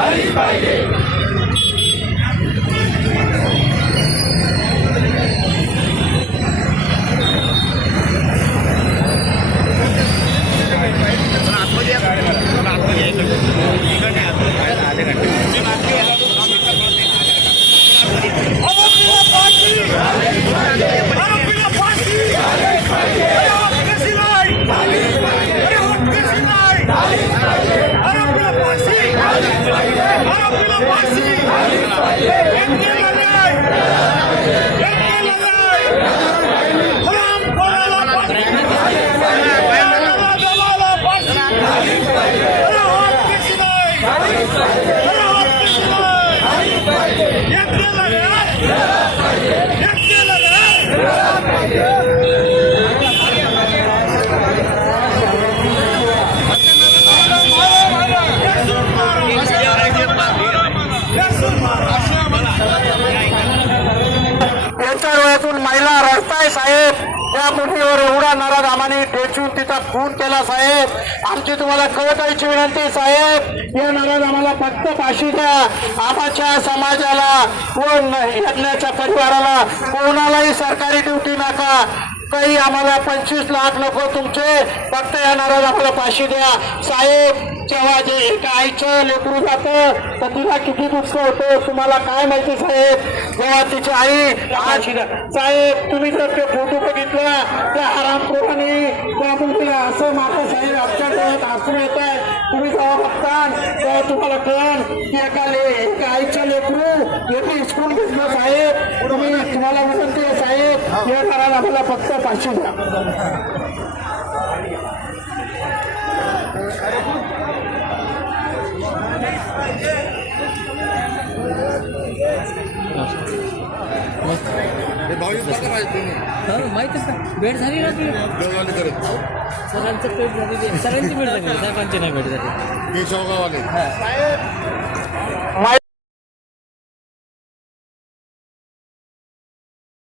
झालीच पाहिजे. महिला रडताय साहेब. त्या मुलीवर एवढा नाराज आम्हाने ठेचून तिचा खून केला साहेब. आमची तुम्हाला कळकळीची विनंती साहेब, या नाराज आम्हाला फक्त फाशी द्या. आमच्या समाजाला कोण यज्ञाच्या परिवाराला कोणालाही सरकारी ड्युटी नका, काही आम्हाला 25 लाख नको तुमचे, फक्त या नाराज आम्हाला फाशी द्या साहेब. जेव्हा जे एका आईचं लेकरू जातं तर तिला किती दुःख होतं तुम्हाला काय माहिती साहेब. जेव्हा तिची आई साहेब, तुम्ही जर ते फोटो बघितला त्या हरामखोरांनी त्या मुलीला असं मारलं साहेब. आमच्या डोळ्यात हसून येत आहे. तुम्ही जेव्हा बघता तेव्हा तुम्हाला कळण की एका आईचं लेकरू येथे हिसकून घेतलं साहेब. तुम्हाला विनंती आहे साहेब, या नाराज आम्हाला फक्त फाशी द्या. माहितीच का भेट झाली ना ती सरांचं भेट झाली, सरांची भेट झाली, साहेबांची नाही भेट झाली. साहेब